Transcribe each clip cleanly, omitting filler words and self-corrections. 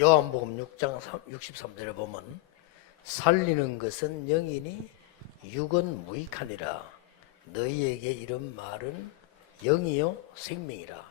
요한복음 6장 63절에 보면 살리는 것은 영이니 육은 무익하니라. 너희에게 이런 말은 영이요 생명이라.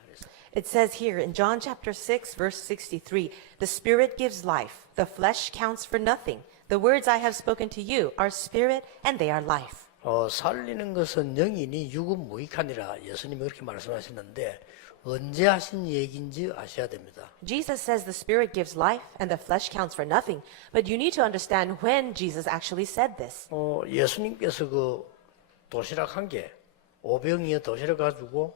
It says here in John chapter 6, verse 63, the Spirit gives life, the flesh counts for nothing. The words I have spoken to you are spirit and they are life. 살리는 것은 영이니 육은 무익하니라. 예수님이 그렇게 말씀하셨는데 언제 하신 얘기인지 아셔야 됩니다. Jesus says the Spirit gives life and the flesh counts for nothing. But you need to understand when Jesus actually said this. 예수님께서 그 도시락 한 개, 5병이에 도시락 가지고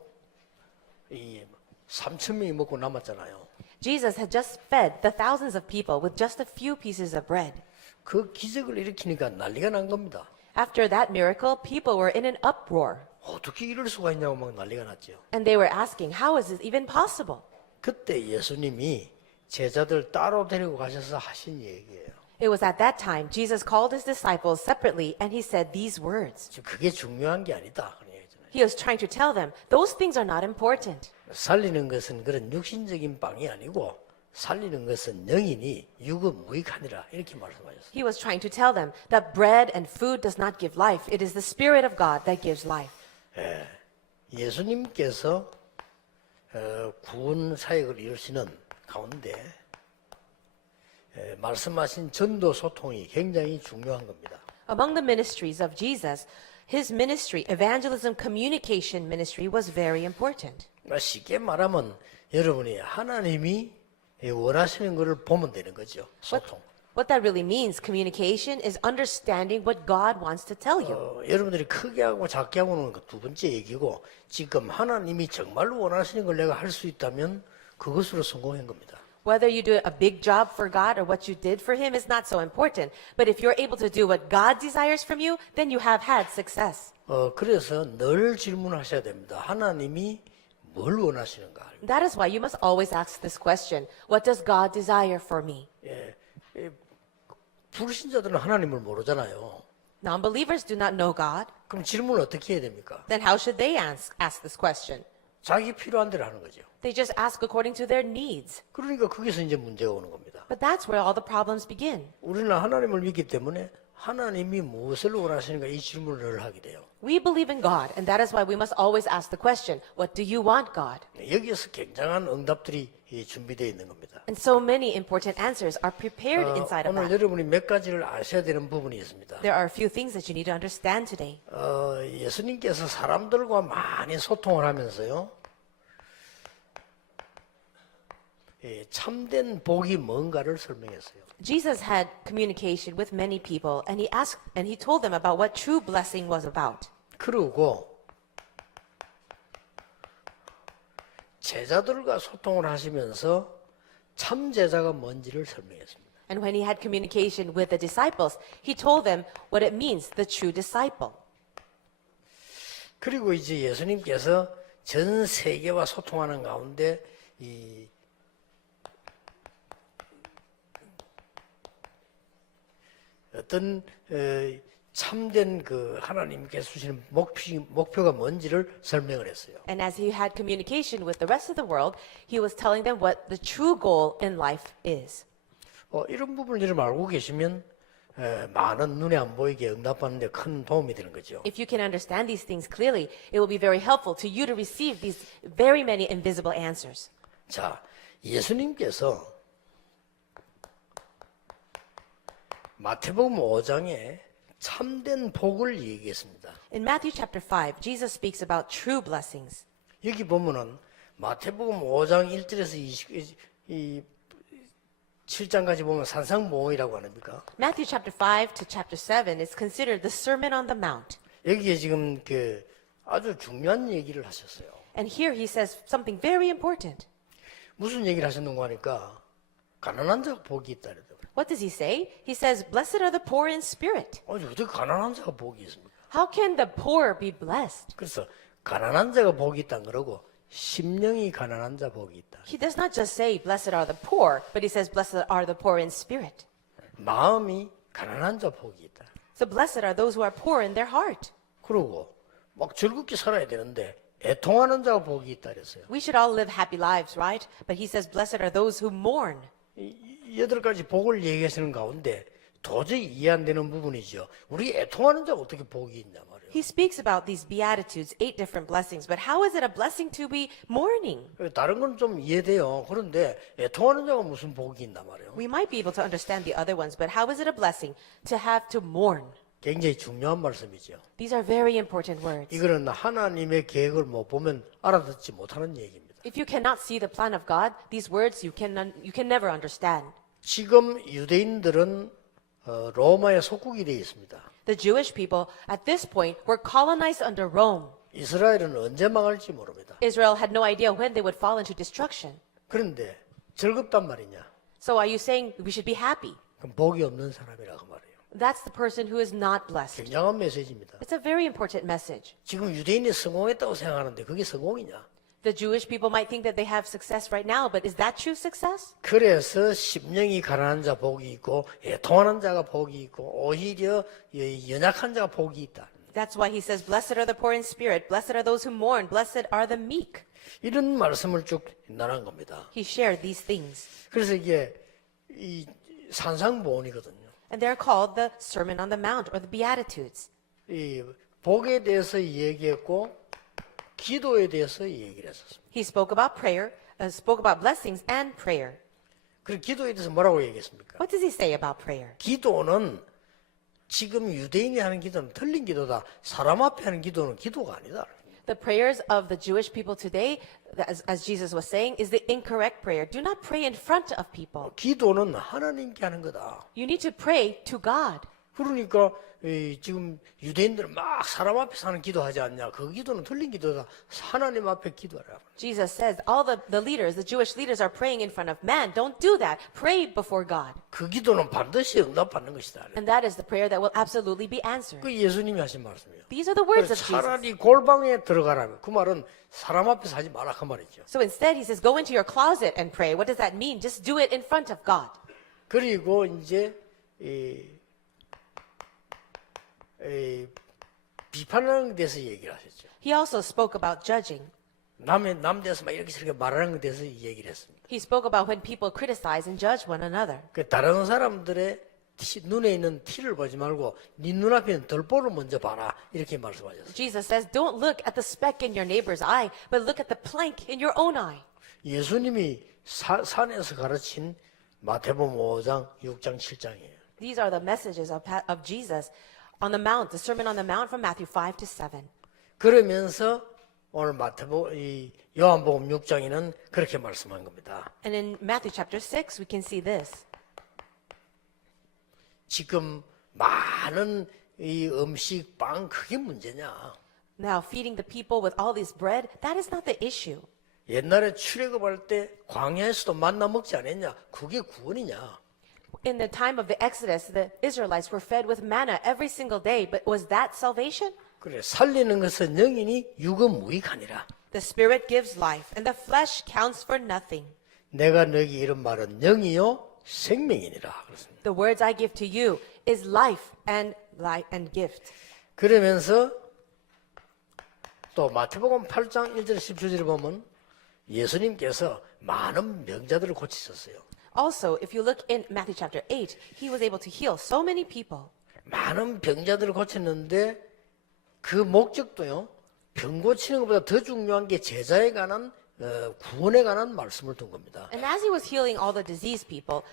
이 3천 명이 먹고 남았잖아요. Jesus had just fed the thousands of people with just a few pieces of bread. 그 기적을 일으키니까 난리가 난 겁니다. After that miracle, people were in an uproar. 어떻게 이럴 수가 있냐고 막 난리가 났죠. And they were asking, how is this even possible? 그때 예수님이 제자들 따로 데리고 가셔서 하신 얘기예요. It was at that time Jesus called his disciples separately and he said these words. 지금 그게 중요한 게 아니다. 그런 얘기잖아요. He was trying to tell them, those things are not important. 살리는 것은 그런 육신적인 빵이 아니고 살리는 것은 영이니 육은 무익하니라 이렇게 말씀하셨어요. He was trying to tell them that bread and food does not give life. It is the Spirit of God that gives life. 예수님께서 구원 사역을 이루시는 가운데 말씀하신 전도 소통이 굉장히 중요한 겁니다. Among the ministries of Jesus, his ministry, evangelism, communication ministry was very important. 쉽게 말하면 여러분이 하나님이 원하시는 것을 보면 되는 거죠. 소통. What that really means, communication, is understanding what God wants to tell you. 여러분들이 크게 하고 작게 하고는 두 번째 얘기고 지금 하나님이 정말로 원하시는 걸 내가 할 수 있다면 그것으로 성공한 겁니다. Whether you do a big job for God or what you did for Him is not so important. But if you're able to do what God desires from you, then you have had success. 그래서 늘 질문하셔야 됩니다. 하나님이 뭘 원하시는가? That is why you must always ask this question. What does God desire for me? 불신자들은 하나님을 모르잖아요. Non-believers do not know God. 그럼 질문을 어떻게 해야 됩니까? Then how should they ask this question? 자기 필요한 대로 하는 거죠. They just ask according to their needs. 그러니까 거기서 이제 문제가 오는 겁니다. But that's where all the problems begin. 우리는 하나님을 믿기 때문에 하나님이 무엇을 원하시는가 이 질문을 하게 돼요. We believe in God, and that is why we must always ask the question, what do you want, God? 여기에서 굉장한 응답들이 준비되어 있는 겁니다. And so many important answers are prepared inside of 오늘 that. 여러분이 몇 가지를 아셔야 되는 부분이 있습니다. There are a few things that you need to understand today. 예수님께서 사람들과 많이 소통을 하면서요. 참된 복이 뭔가를 설명했어요. Jesus had communication with many people, and he told them about what true blessing was about. 그리고 제자들과 소통을 하시면서 참 제자가 뭔지를 설명했습니다. And when he had communication with the disciples, he told them what it means, the true disciple. 그리고 이제 예수님께서 전 세계와 소통하는 가운데 이 어떤 참된 그 하나님께서 주시는 목표가 뭔지를 설명을 했어요. And as he had communication with the rest of the world, he was telling them what the true goal in life is. 이런 부분을 여러분 알고 계시면 많은 눈에 안 보이게 응답하는 데 큰 도움이 되는 거죠. If you can understand these things clearly, it will be very helpful to you to receive these very many invisible answers. 자, 예수님께서 마태복음 5장에 참된 복을 얘기했습니다. In Matthew chapter 5, Jesus speaks about true blessings. 여기 보면은 마태복음 5장 1절에서 7장까지 보면 산상봉이라고 하는니까. Matthew chapter 5 to chapter 7 is considered the Sermon on the Mount. 여기에 지금 그 아주 중요한 얘기를 하셨어요. And here he says something very important. 무슨 얘기를 하셨는가 하니까 가난한 자가 복이 있다 그러더라고요. What does he say? He says, blessed are the poor in spirit. 어떻게 가난한 자가 복이 있습니까? How can the poor be blessed? 그래서 가난한 자가 복이 있다는 거라고 심령이 가난한 자 복이 있다. He does not just say, blessed are the poor, but he says, blessed are the poor in spirit. 마음이 가난한 자 복이 있다. So blessed are those who are poor in their heart. 그러고 막 즐겁게 살아야 되는데 애통하는 자가 복이 있다 그랬어요. We should all live happy lives, right? But he says, blessed are those who mourn. 8가지 복을 얘기하시는 가운데 도저히 이해 안 되는 부분이죠. 우리 애통하는 자가 어떻게 복이 있냐 말이에요. He speaks about these Beatitudes, 8 different blessings, but how is it a blessing to be mourning? 다른 건 좀 이해돼요. 그런데 애통하는 자가 무슨 복이 있나 말이에요. We might be able to understand the other ones, but how is it a blessing to have to mourn? 굉장히 중요한 말씀이죠. These are very important words. 이거는 하나님의 계획을 못 보면 알아듣지 못하는 얘기입니다. If you cannot see the plan of God, these words you can never understand. 지금 유대인들은 로마의 속국이 되어 있습니다. The Jewish people at this point were colonized under Rome. 이스라엘은 언제 망할지 모릅니다. Israel had no idea when they would fall into destruction. 그런데 즐겁단 말이냐? So are you saying we should be happy? 그럼 복이 없는 사람이라고 말이에요. That's the person who is not blessed. 굉장한 메시지입니다. It's a very important message. 지금 유대인이 성공했다고 생각하는데 그게 성공이냐? The Jewish people might think that they have success right now, but is that true success? 그래서 심령이 가난한 자 복이 있고 애통하는 자가 복이 있고 오히려 연약한 자가 복이 있다. That's why he says, blessed are the poor in spirit, blessed are those who mourn, blessed are the meek. 이런 말씀을 쭉 나눈 겁니다. He shared these things. 그래서 이게 이 산상보온이거든요. And they're called the Sermon on the Mount or the Beatitudes. 이 복에 대해서 얘기했고 기도에 대해서 얘기를 했었습니다. He spoke about prayer, spoke about blessings and prayer. 그리고 기도에 대해서 뭐라고 얘기했습니까? What does he say about prayer? 기도는 지금 유대인이 하는 기도는 틀린 기도다. 사람 앞에 하는 기도는 기도가 아니다. The prayers of the Jewish people today, as Jesus was saying, is the incorrect prayer. Do not pray in front of people. 기도는 하나님께 하는 거다. You need to pray to God. 그러니까 지금 유대인들은 막 사람 앞에서 하는 기도하지 않냐. 그 기도는 틀린 기도다. 하나님 앞에 기도하라. Jesus says all the leaders, the Jewish leaders are praying in front of man. Don't do that. Pray before God. 그 기도는 반드시 응답받는 것이다. And that is the prayer that will absolutely be answered. 그 예수님이 하신 말씀이에요. These are the words of Jesus. 차라리 골방에 들어가라면 그 말은 사람 앞에서 하지 마라 그 말이죠. So instead, he says, go into your closet and pray. What does that mean? Just do it in front of God. 그리고 이제 비판하는 것에 대해서 얘기를 하셨죠. He also spoke about judging. 남 대해서 막 이렇게 저렇게 말하는 것에 대해서 얘기를 했습니다. He spoke about when people criticize and judge one another. 그 다른 사람들의 눈에 있는 티를 보지 말고 네 눈앞에 있는 덜보를 먼저 봐라 이렇게 말씀하셨어요. Jesus says, don't look at the speck in your neighbor's eye, but look at the plank in your own eye. 예수님이 산에서 가르친 마태복음 5장, 6장, 7장이에요. These are the messages of Jesus on the Mount, the Sermon on the Mount from Matthew 5 to 7. 그러면서 오늘 요한복음 6장에는 그렇게 말씀한 겁니다. And in Matthew chapter 6, we can see this. 지금 많은 이 음식, 빵 그게 문제냐? Now, feeding the people with all this bread, that is not the issue. 옛날에 출애굽할 때 광야에서도 만나 먹지 않았냐? 그게 구원이냐? In the time of the Exodus, the Israelites were fed with manna every single day, but was that salvation? 그래 살리는 것은 영이니 육은 무익하니라. The Spirit gives life, and the flesh counts for nothing. 내가 너에게 이런 말은 영이요 생명이니라. 그렇습니다. The words I give to you is life and gift. 그러면서 또 마태복음 8장 1절 10절을 보면 예수님께서 많은 병자들을 고치셨어요. Also, if you look in Matthew chapter 8, he was able to heal so many people. 많은 병자들을 고쳤는데 그 목적도요. 병 고치는 것보다 더 중요한 게 제자에 관한 구원에 관한 말씀을 둔 겁니다. And as he was healing all the diseased people,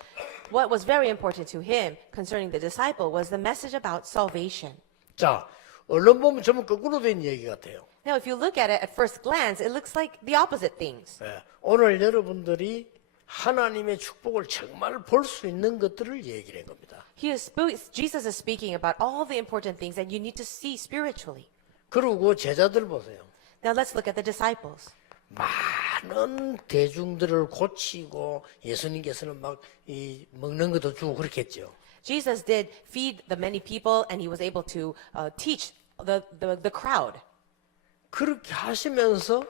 what was very important to him concerning the disciple was the message about salvation. 자, 언론 보면 전부 거꾸로 된 얘기 같아요. Now, if you look at it at first glance, it looks like the opposite things. 오늘 여러분들이 하나님의 축복을 정말 볼 수 있는 것들을 얘기를 한 겁니다. Jesus is speaking about all the important things that you need to see spiritually. 그리고 제자들 보세요. Now let's look at the disciples. 많은 대중들을 고치고 예수님께서는 막 먹는 것도 주고 그렇게 했죠. Jesus did feed the many people and he was able to teach the crowd. 그렇게 하시면서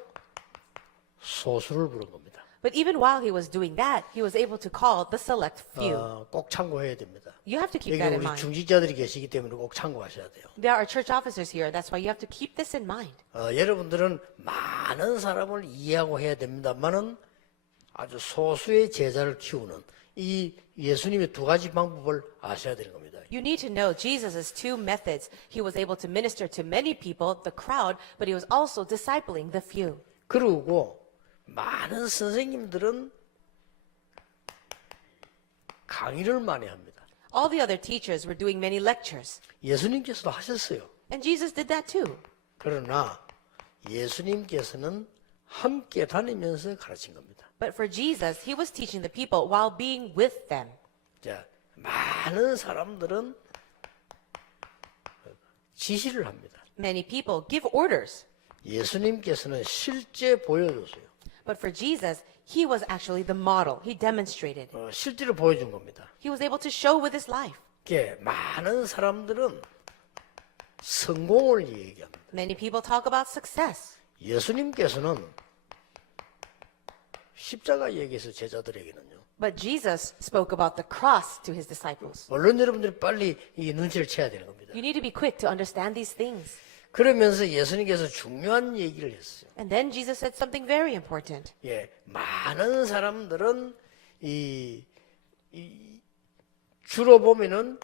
소수를 부른 겁니다. But even while he was doing that, he was able to call the select few. 꼭 참고해야 됩니다. You have to keep 여기 that in 우리 mind. 중직자들이 계시기 때문에 꼭 참고하셔야 돼요. There are church officers here. That's why you have to keep this in mind. 여러분들은 많은 사람을 이해하고 해야 됩니다만은 아주 소수의 제자를 키우는 이 예수님의 두 가지 방법을 아셔야 되는 겁니다. You need to know Jesus' two methods. He was able to minister to many people, the crowd, but he was also discipling the few. 그리고 많은 선생님들은 강의를 많이 합니다. All the other teachers were doing many lectures, 예수님께서도 하셨어요. and Jesus did that too. 그러나 예수님께서는 함께 다니면서 가르친 겁니다. But for Jesus, he was teaching the people while being with them. 자, 많은 사람들은 지시를 합니다. Many people give orders, 예수님께서는 실제 보여줬어요. but for Jesus, he was actually the model. He demonstrated. 실제로 보여준 겁니다. He was able to show with his life. 많은 사람들은 성공을 얘기합니다. Many people talk about success. 예수님께서는 십자가 얘기해서 제자들에게는요. But Jesus spoke about the cross to his disciples. 물론 여러분들이 빨리 이 눈치를 채야 되는 겁니다. You need to be quick to understand these things. 그러면서 예수님께서 중요한 얘기를 했어요. And then Jesus said something very important. 많은 사람들은 주로 보면은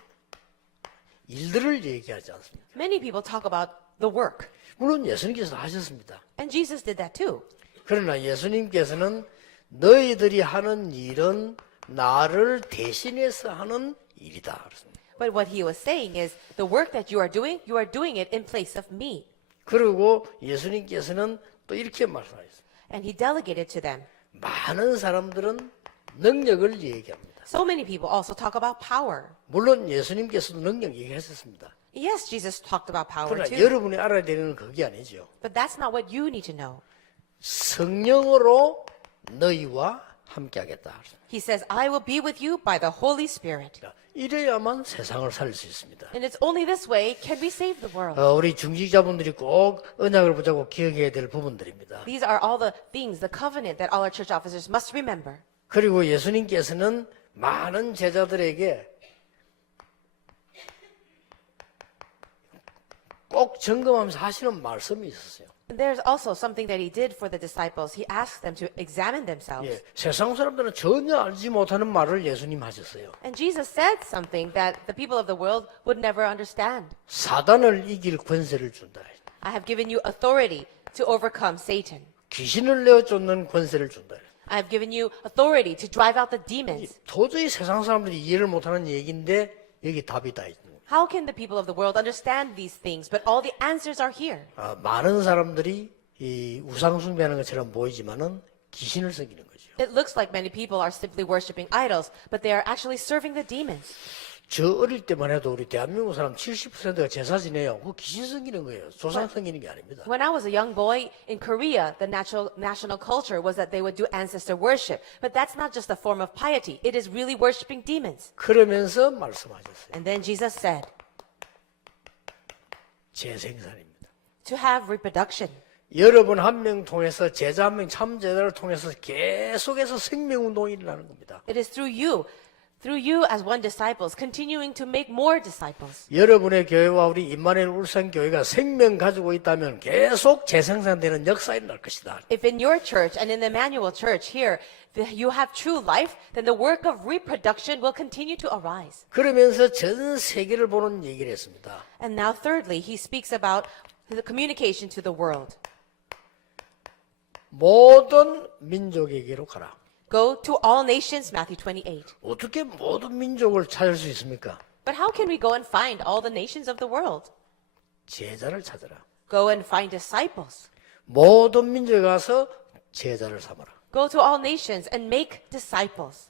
일들을 얘기하지 않습니다. Many people talk about the work. 물론 예수님께서 하셨습니다. And Jesus did that too. 그러나 예수님께서는 너희들이 하는 일은 나를 대신해서 하는 일이다. 그렇습니다. But what he was saying is the work that you are doing it in place of me. 그리고 예수님께서는 또 이렇게 말씀하셨어요. And he delegated to them. 많은 사람들은 능력을 얘기합니다. So many people also talk about power. 물론 예수님께서도 능력 얘기하셨습니다. Yes, Jesus talked about power 그러나 too. 여러분이 알아야 되는 건 그게 아니죠. But that's not what you need to know. 성령으로 너희와 함께하겠다. He says, I will be with you by the Holy Spirit. 이래야만 세상을 살릴 수 있습니다. And it's only this way can we save the world. 우리 중직자분들이 꼭 언약을 붙잡고 기억해야 될 부분들입니다. These are all the things, the covenant that all our church officers must remember. 그리고 예수님께서는 많은 제자들에게 꼭 점검하면서 하시는 말씀이 있었어요. And there's also something that he did for the disciples. He asked them to examine themselves. 세상 사람들은 전혀 알지 못하는 말을 예수님 하셨어요. And Jesus said something that the people of the world would never understand. 사단을 이길 권세를 준다. I have given you authority to overcome Satan. 귀신을 내어 쫓는 권세를 준다. I have given you authority to drive out the demons. 도저히 세상 사람들이 이해를 못하는 얘기인데 여기 답이 다 있는 거예요. How can the people of the world understand these things? But all the answers are here. 많은 사람들이 이 우상 숭배하는 것처럼 보이지만은 귀신을 섬기는 거죠. It looks like many people are simply worshiping idols, but they are actually serving the demons. 저 어릴 때만 해도 우리 대한민국 사람 70%가 제사 지내요. 그거 귀신 섬기는 거예요. 조상 섬기는 게 아닙니다. When I was a young boy in Korea, the national culture was that they would do ancestor worship. But that's not just a form of piety. It is really worshiping demons. 그러면서 말씀하셨어요. And then Jesus said, 재생산입니다. to have reproduction. 여러분 한 명 통해서 제자 한 명 참 제자를 통해서 계속해서 생명운동이 일어나는 겁니다. It is through you as one disciples, continuing to make more disciples. 여러분의 교회와 우리 임마누엘 울산 교회가 생명 가지고 있다면 계속 재생산되는 역사가 일어날 것이다. If in your church and in the Emmanuel Church here, you have true life, then the work of reproduction will continue to arise. 그러면서 전 세계를 보는 얘기를 했습니다. And now thirdly, he speaks about the communication to the world. 모든 민족에게로 가라. Go to all nations, Matthew 28. 어떻게 모든 민족을 찾을 수 있습니까? But how can we go and find all the nations of the world? 제자를 찾아라. Go and find disciples. 모든 민족에 가서 제자를 삼아라. Go to all nations and make disciples,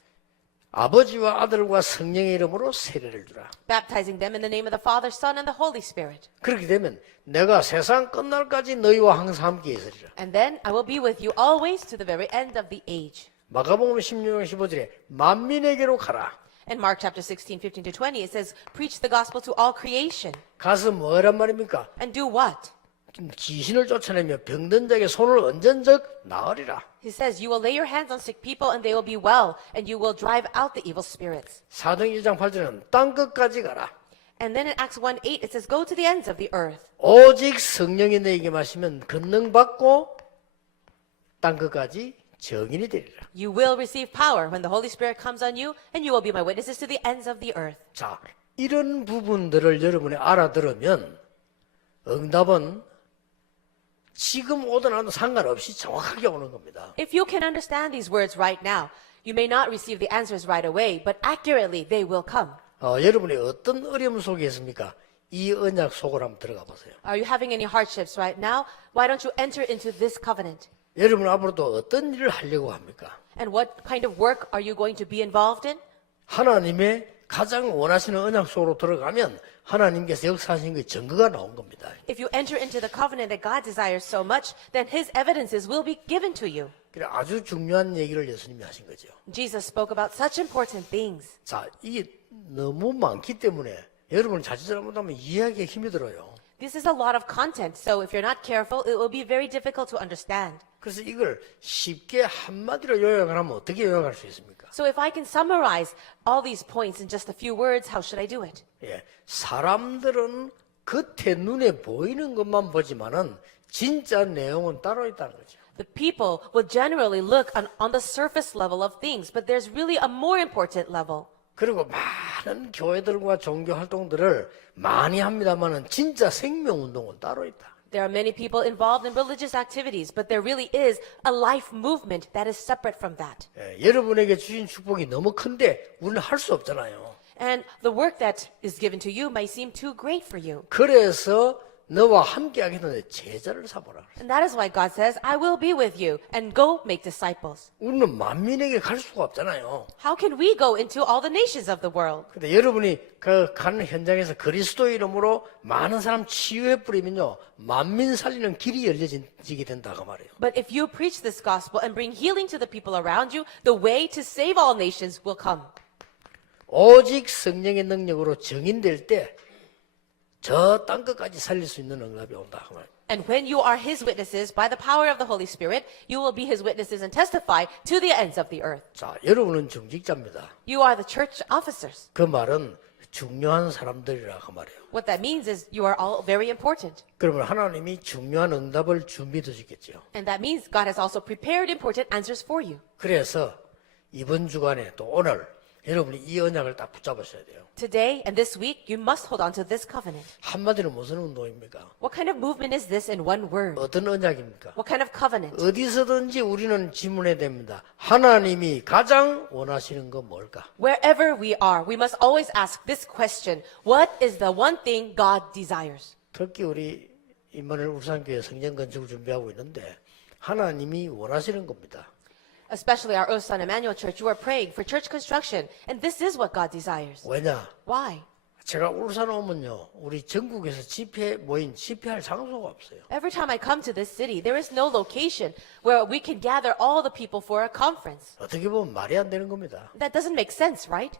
아버지와 아들과 성령의 이름으로 세례를 주라. baptizing them in the name of the Father, Son, and the Holy Spirit. 그렇게 되면 내가 세상 끝날까지 너희와 항상 함께 있으리라. And then I will be with you always to the very end of the age. 마가복음 16장 15절에 만민에게로 가라. In Mark chapter 16, 15 to 20, it says, preach the gospel to all creation. 가서 뭐란 말입니까? And do what? 귀신을 쫓아내며 병든 자에게 손을 얹은 적 나으리라. He says, you will lay your hands on sick people and they will be well, and you will drive out the evil spirits. 사도행 1장 8절에는 땅 끝까지 가라. And then in Acts 1, 8, it says, go to the ends of the earth. 오직 성령이 너에게 마시면 권능 받고 땅 끝까지 증인이 되리라. You will receive power when the Holy Spirit comes on you, and you will be my witnesses to the ends of the earth. 자, 이런 부분들을 여러분이 알아들으면 응답은 지금 오든 안 오든 상관없이 정확하게 오는 겁니다. If you can understand these words right now, you may not receive the answers right away, but accurately they will come. 여러분이 어떤 어려움 속에 있습니까? 이 언약 속으로 한번 들어가 보세요. Are you having any hardships right now? Why don't you enter into this covenant? 여러분 앞으로도 어떤 일을 하려고 합니까? And what kind of work are you going to be involved in? 하나님의 가장 원하시는 언약 속으로 들어가면 하나님께서 역사하신 그 증거가 나온 겁니다. If you enter into the covenant that God desires so much, then his evidences will be given to you. 그래 아주 중요한 얘기를 예수님이 하신 거죠. Jesus spoke about such important things. 자, 이게 너무 많기 때문에 여러분 자칫 잘못하면 이해하기 힘이 들어요. This is a lot of content, so if you're not careful, it will be very difficult to understand. 그래서 이걸 쉽게 한마디로 요약을 하면 어떻게 요약할 수 있습니까? So if I can summarize all these points in just a few words, how should I do it? 예, 사람들은 겉에 눈에 보이는 것만 보지만은 진짜 내용은 따로 있다는 거죠. The people will generally look on the surface level of things, but there's really a more important level. 그리고 많은 교회들과 종교 활동들을 많이 합니다만은 진짜 생명 운동은 따로 있다. There are many people involved in religious activities, but there really is a life movement that is separate from that. 예, 여러분에게 주신 축복이 너무 큰데 우리는 할 수 없잖아요. And the work that is given to you may seem too great for you. 그래서 너와 함께 하겠는데 제자를 삼으라. And that is why God says, I will be with you, and go make disciples. 우리는 만민에게 갈 수가 없잖아요. How can we go into all the nations of the world? 근데 여러분이 그 가는 현장에서 그리스도 이름으로 많은 사람 치유해 뿌리면요, 만민 살리는 길이 열려지게 된다 그 말이에요. But if you preach this gospel and bring healing to the people around you, the way to save all nations will come. 오직 성령의 능력으로 증인될 때 저 땅끝까지 살릴 수 있는 응답이 온다 그 말이에요. And when you are his witnesses by the power of the Holy Spirit, you will be his witnesses and testify to the ends of the earth. 자, 여러분은 중직자입니다. You are the church officers. 그 말은 중요한 사람들이라 그 말이에요. What that means is you are all very important. 그러면 하나님이 중요한 응답을 준비해 두시겠죠. And that means God has also prepared important answers for you. 그래서 이번 주간에 또 오늘 여러분이 이 언약을 딱 붙잡으셔야 돼요. Today and this week, you must hold on to this covenant. 한마디로 무슨 운동입니까? What kind of movement is this in one word? 어떤 언약입니까? What kind of covenant? 어디서든지 우리는 질문해야 됩니다. 하나님이 가장 원하시는 건 뭘까? Wherever we are, we must always ask this question. What is the one thing God desires? 특히 우리 임마누엘 울산교회 성전 건축을 준비하고 있는데 하나님이 원하시는 겁니다. Especially our Ulsan Emmanuel Church, you are praying for church construction, and this is what God desires. 왜냐? Why? 제가 울산 오면요, 우리 전국에서 집회할 장소가 없어요. Every time I come to this city, there is no location where we can gather all the people for a conference. 어떻게 보면 말이 안 되는 겁니다. That doesn't make sense, right?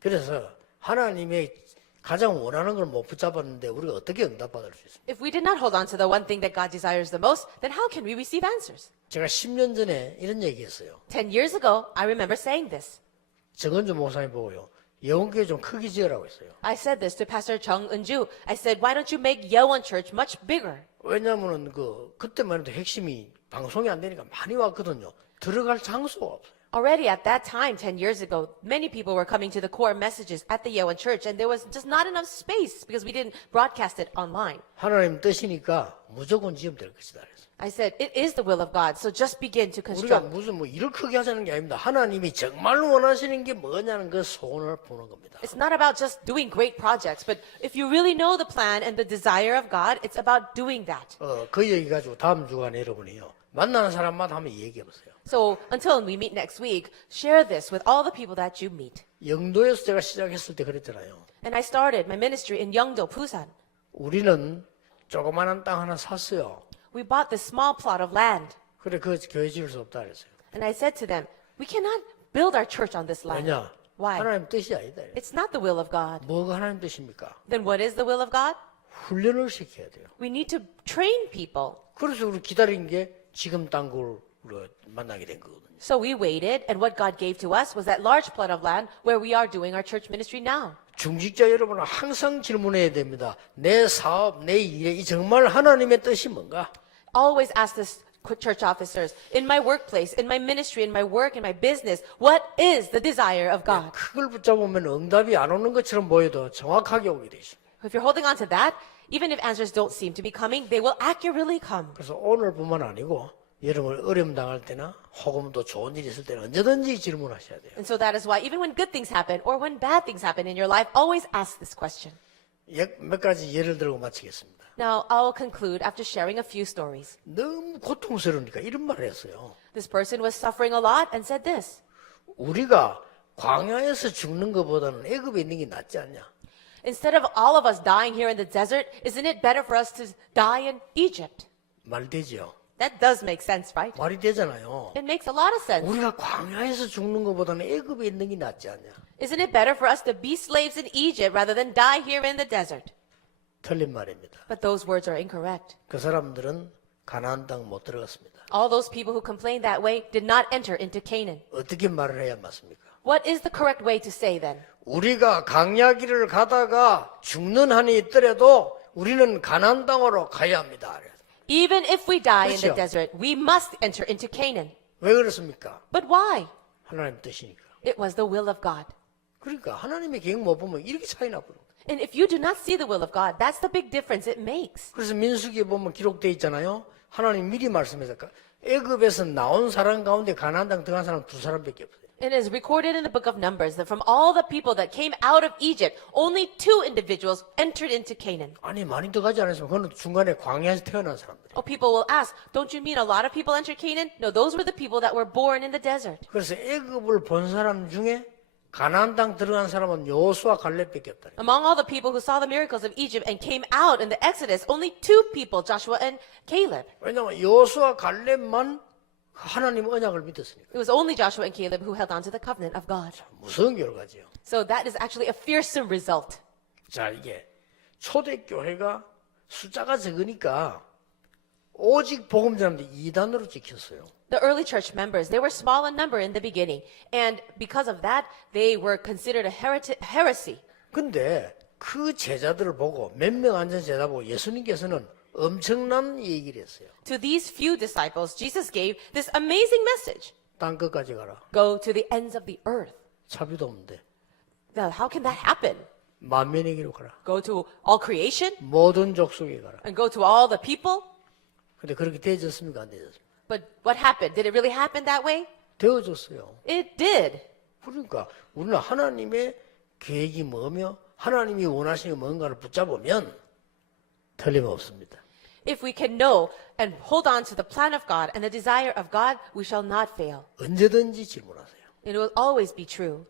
그래서 하나님의 가장 원하는 걸 못 붙잡았는데 우리가 어떻게 응답받을 수 있습니까? If we did not hold on to the one thing that God desires the most, then how can we receive answers? 제가 10년 전에 이런 얘기했어요. 10 years ago, I remember saying this. 정은주 목사님 보고요. 영교회 좀 크게 지으라고 했어요. I said this to Pastor Chung Eun-ju. I said, why don't you make Yeowon Church much bigger? 왜냐하면은 그때만 해도 핵심이 방송이 안 되니까 많이 왔거든요. 들어갈 장소가 없어요. Already at that time, 10 years ago, many people were coming to the core messages at the Yeowon Church, and there was just not enough space because we didn't broadcast it online. 하나님 뜻이니까 무조건 지으면 될 것이다. 그래서 I said, it is the will of God, so just begin to 우리가 construct. 무슨 일을 크게 하자는 게 아닙니다. 하나님이 정말 원하시는 게 뭐냐는 그 소원을 보는 겁니다. It's not about just doing great projects, but if you really know the plan and the desire of God, it's about doing that. 그 얘기 가지고 다음 주간에 여러분이요. 만나는 사람마다 한번 얘기해 보세요. So until we meet next week, share this with all the people that you meet. 영도에서 제가 시작했을 때 그랬잖아요. And I started my ministry in Yeongdo, Busan. 우리는 조그마한 땅 하나 샀어요. We bought this small plot of land. 그래 그 교회 지을 수 없다 그랬어요. And I said to them, we cannot build our church on this land. 왜냐? Why? 하나님 뜻이 아니다. It's not the will of God. 뭐가 하나님 뜻입니까? Then what is the will of God? 훈련을 시켜야 돼요. We need to train people. 그래서 우리 기다린 게 지금 땅굴로 만나게 된 거거든요. So we waited, and what God gave to us was that large plot of land where we are doing our church ministry now. 중직자 여러분은 항상 질문해야 됩니다. 내 사업, 내 일에 이 정말 하나님의 뜻이 뭔가? Always ask this church officers, in my workplace, in my ministry, in my work, in my business, what is the desire of God? 그걸 붙잡으면 응답이 안 오는 것처럼 보여도 정확하게 오게 돼 있습니다. If you're holding on to that, even if answers don't seem to be coming, they will accurately come. 그래서 오늘뿐만 아니고 여러분 어려움 당할 때나 혹은 또 좋은 일이 있을 때는 언제든지 질문하셔야 돼요. And so that is why even when good things happen or when bad things happen in your life, always ask this question. 몇 가지 예를 들고 마치겠습니다. Now, I'll conclude after sharing a few stories. 너무 고통스러우니까 이런 말을 했어요. This person was suffering a lot and said this. 우리가 광야에서 죽는 것보다는 애굽에 있는 게 낫지 않냐? Instead of all of us dying here in the desert, isn't it better for us to die in Egypt? 말 되죠? That does make sense, right? 말이 되잖아요. It makes a lot of sense. 우리가 광야에서 죽는 것보다는 애굽에 있는 게 낫지 않냐? Isn't it better for us to be slaves in Egypt rather than die here in the desert? 틀린 말입니다. But those words are incorrect. 그 사람들은 가나안 땅 못 들어갔습니다. All those people who complained that way did not enter into Canaan. 어떻게 말을 해야 맞습니까? What is the correct way to say then? 우리가 광야길을 가다가 죽는 한이 있더라도 우리는 가나안 땅으로 가야 합니다. Even if we die in the 그렇죠. desert, we must enter into Canaan. 왜 그렇습니까? But why? 하나님 뜻이니까. It was the will of God. 그러니까 하나님의 계획 못 보면 이렇게 차이 나버려. And if you do not see the will of God, that's the big difference it makes. 그래서 민수기에 보면 기록되어 있잖아요. 하나님 미리 말씀해서 애굽에서 나온 사람 가운데 가나안 땅 들어간 사람 2사람밖에 없어요. It is recorded in the book of Numbers that from all the people that came out of Egypt, only 2 individuals entered into Canaan. 아니 많이 들어가지 않았으면 그건 중간에 광야에서 태어난 사람들. Oh, people will ask, don't you mean a lot of people entered Canaan? No, those were the people that were born in the desert. 그래서 애굽을 본 사람 중에 가나안 땅 들어간 사람은 여호수아 갈렙밖에 없다. Among all the people who saw the miracles of Egypt and came out in the Exodus, only 2 people, Joshua and Caleb. 왜냐하면 여호수아 갈렙만 하나님 언약을 믿었으니까. It was only Joshua and Caleb who held on to the covenant of God. 무서운 결과지요. So that is actually a fearsome result. 자, 이게 초대교회가 숫자가 적으니까 오직 복음 전함대 2단으로 찍혔어요. The early church members, they were small in number in the beginning. And because of that, they were considered a heresy. 근데 그 제자들을 보고 몇 명 앉은 제자 보고 예수님께서는 엄청난 얘기를 했어요. To these few disciples, Jesus gave this amazing message. 땅 끝까지 가라. Go to the ends of the earth. 차비도 없는데. Now, how can that happen? 만민에게로 가라. Go to all creation 모든 족속에 가라. and go to all the people? 근데 그렇게 되어졌습니까? 안 되어졌습니까? But what happened? Did it really happen that way? 되어졌어요. It did. 그러니까 우리는 하나님의 계획이 뭐며 하나님이 원하시는 뭔가를 붙잡으면 틀림없습니다. If we can know and hold on to the plan of God and the desire of God, we shall not fail. 언제든지 질문하세요. It will always be true.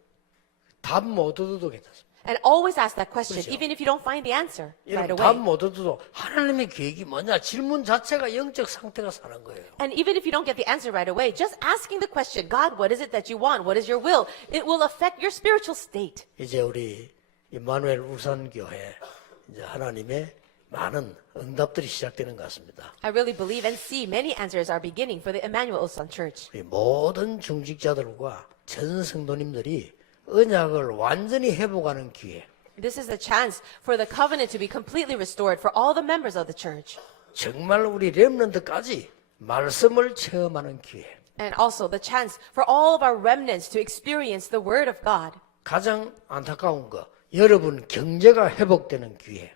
답 못 얻어도 괜찮습니다. And always ask that question, 그렇죠. even if you don't find the answer right 여러분 답 away. 못 얻어도 하나님의 계획이 뭐냐 질문 자체가 영적 상태가 사는 거예요. And even if you don't get the answer right away, just asking the question, God, what is it that you want? What is your will? It will affect your spiritual state. 이제 우리 임마누엘 울산교회 이제 하나님의 많은 응답들이 시작되는 것 같습니다. I really believe and see many answers are beginning for the Emmanuel Ulsan Church. 우리 모든 중직자들과 전 성도님들이 언약을 완전히 회복하는 기회. This is a chance for the covenant to be completely restored for all the members of the church. 정말 우리 렘넌트까지 말씀을 체험하는 기회. And also the chance for all of our remnants to experience the word of God. 가장 안타까운 거, 여러분 경제가 회복되는 기회.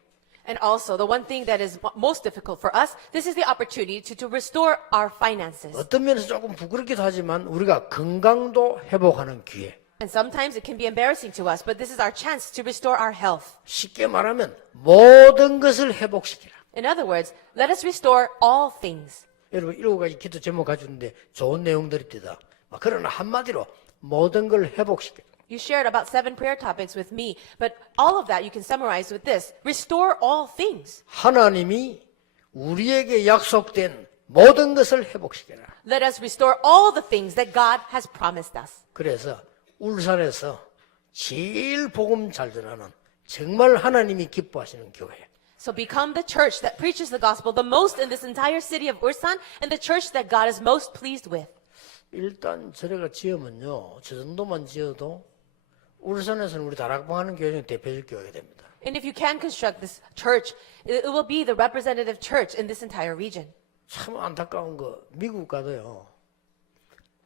And also the one thing that is most difficult for us, this is the opportunity to restore our finances. 어떤 면에서 조금 부끄럽기도 하지만 우리가 건강도 회복하는 기회. And sometimes it can be embarrassing to us, but this is our chance to restore our health. 쉽게 말하면 모든 것을 회복시키라. In other words, let us restore all things. 여러분 7가지 기도 제목 가지는데 좋은 내용들입니다. 그러나 한마디로 모든 걸 회복시키라. You shared about 7 prayer topics with me, but all of that you can summarize with this. Restore all things. 하나님이 우리에게 약속된 모든 것을 회복시켜라. Let us restore all the things that God has promised us. 그래서 울산에서 제일 복음 잘 전하는 정말 하나님이 기뻐하시는 교회. So become the church that preaches the gospel the most in this entire city of Ulsan and the church that God is most pleased with. 일단 저래가 지으면요. 저 정도만 지어도 울산에서는 우리 다락방 하는 교회 중 대표적 교회가 됩니다. And if you can construct this church, it will be the representative church in this entire region. 참 안타까운 거 미국 가도요.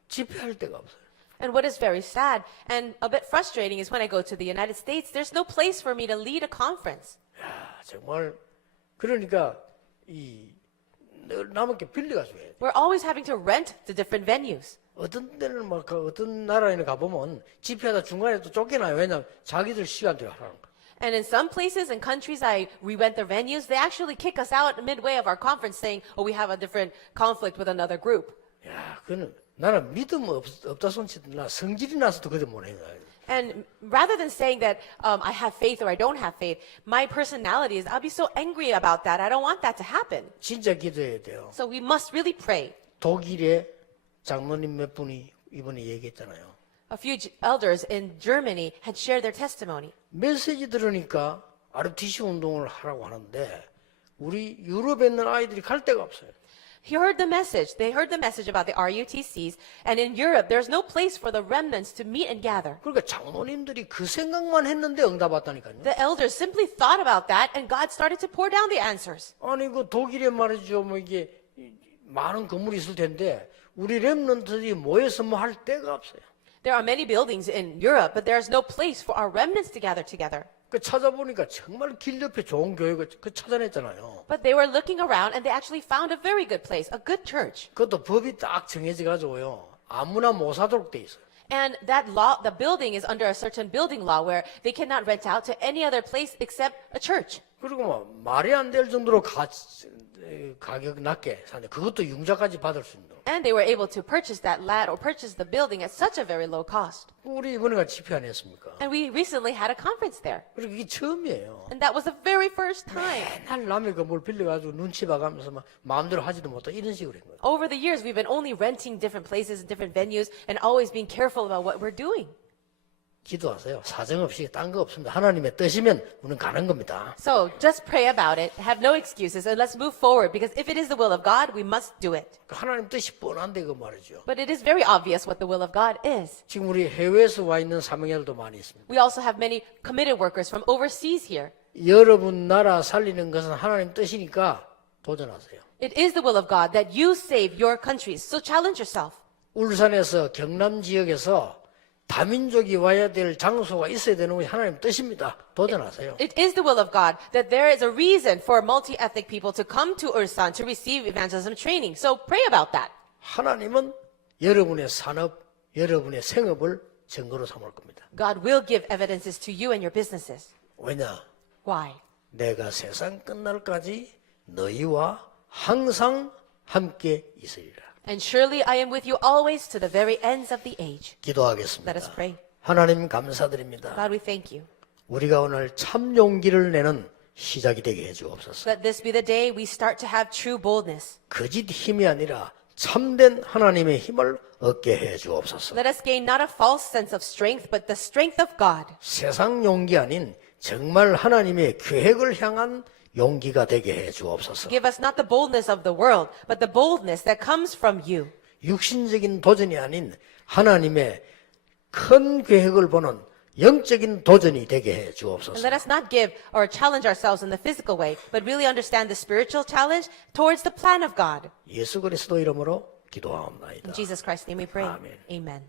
집회할 데가 없어요. And what is very sad and a bit frustrating is when I go to the United States, there's no place for me to lead a conference. 야, 정말 그러니까 늘 남에게 빌려가지고 해야 돼. We're always having to rent the different venues. 어떤 때는 막 어떤 나라에는 가보면 집회하다 중간에 또 쫓겨나요. 왜냐면 자기들 시간대로 하라는 거. And in some places and countries we rent their venues, they actually kick us out midway of our conference saying, oh, we have a different conflict with another group. 야, 그는 나는 믿음 없다 손치도 나 성질이 나서도 그래 못해. And rather than saying that I have faith or I don't have faith, my personality is I'll be so angry about that. I don't want that to happen. 진짜 기도해야 돼요. So we must really pray. 독일의 장로님 몇 분이 이번에 얘기했잖아요. A few elders in Germany had shared their testimony. 메시지 들으니까 RTC 운동을 하라고 하는데 우리 유럽에 있는 아이들이 갈 데가 없어요. He heard the message. They heard the message about the RUTCs. And in Europe, there's no place for the remnants to meet and gather. 그러니까 장로님들이 그 생각만 했는데 응답 왔다니까요. The elders simply thought about that, and God started to pour down the answers. 아니 그 독일에 말이죠. 뭐 이게 많은 건물이 있을 텐데 우리 렘넌트들이 모여서 뭐 할 데가 없어요. There are many buildings in Europe, but there's no place for our remnants to gather together. 그 찾아보니까 정말 길 옆에 좋은 교회가 그 찾아냈잖아요. But they were looking around, and they actually found a very good place, a good church. 그것도 법이 딱 정해져 가지고요. 아무나 못 사도록 돼 있어요. And that law, the building is under a certain building law where they cannot rent out to any other place except a church. 그리고 뭐 말이 안 될 정도로 가격 낮게 사는데 그것도 융자까지 받을 수 있는. And they were able to purchase that land or purchase the building at such a very low cost. 우리 이번에가 집회 안 했습니까? And we recently had a conference there. 그리고 이게 처음이에요. And that was the very first time. 맨날 남의 건물 빌려가지고 눈치 봐가면서 막 마음대로 하지도 못하고 이런 식으로 한 거예요. Over the years, we've been only renting different places and different venues and always being careful about what we're doing. 기도하세요. 사정없이 딴 거 없습니다. 하나님의 뜻이면 우리는 가는 겁니다. So just pray about it, have no excuses, and let's move forward because if it is the will of God, we must do it. 하나님 뜻이 뻔한데 그 말이죠. But it is very obvious what the will of God is. 지금 우리 해외에서 와 있는 사명자들도 많이 있습니다. We also have many committed workers from overseas here. 여러분 나라 살리는 것은 하나님 뜻이니까 도전하세요. It is the will of God that you save your countries, so challenge yourself. 울산에서 경남 지역에서 다민족이 와야 될 장소가 있어야 되는 것이 하나님 뜻입니다. 도전하세요. It is the will of God that there is a reason for multi-ethnic people to come to Ulsan to receive evangelism training. So pray about that. 하나님은 여러분의 산업, 여러분의 생업을 증거로 삼을 겁니다. God will give evidences to you and your businesses. 왜냐? Why? 내가 세상 끝날까지 너희와 항상 함께 있으리라. And surely I am with you always to the very ends of the age. 기도하겠습니다. Let us pray. 하나님 감사드립니다. God, we thank you. 우리가 오늘 참 용기를 내는 시작이 되게 해주옵소서. Let this be the day we start to have true boldness. 거짓 힘이 아니라 참된 하나님의 힘을 얻게 해주옵소서. Let us gain not a false sense of strength, but the strength of God. 세상 용기 아닌 정말 하나님의 계획을 향한 용기가 되게 해주옵소서. Give us not the boldness of the world, but the boldness that comes from you. 육신적인 도전이 아닌 하나님의 큰 계획을 보는 영적인 도전이 되게 And 해주옵소서. let us not give or challenge ourselves in the physical way, but really understand the spiritual challenge towards the plan of God. 예수 그리스도 이름으로 기도하옵나이다. In Jesus Christ's name we pray. Amen. Amen.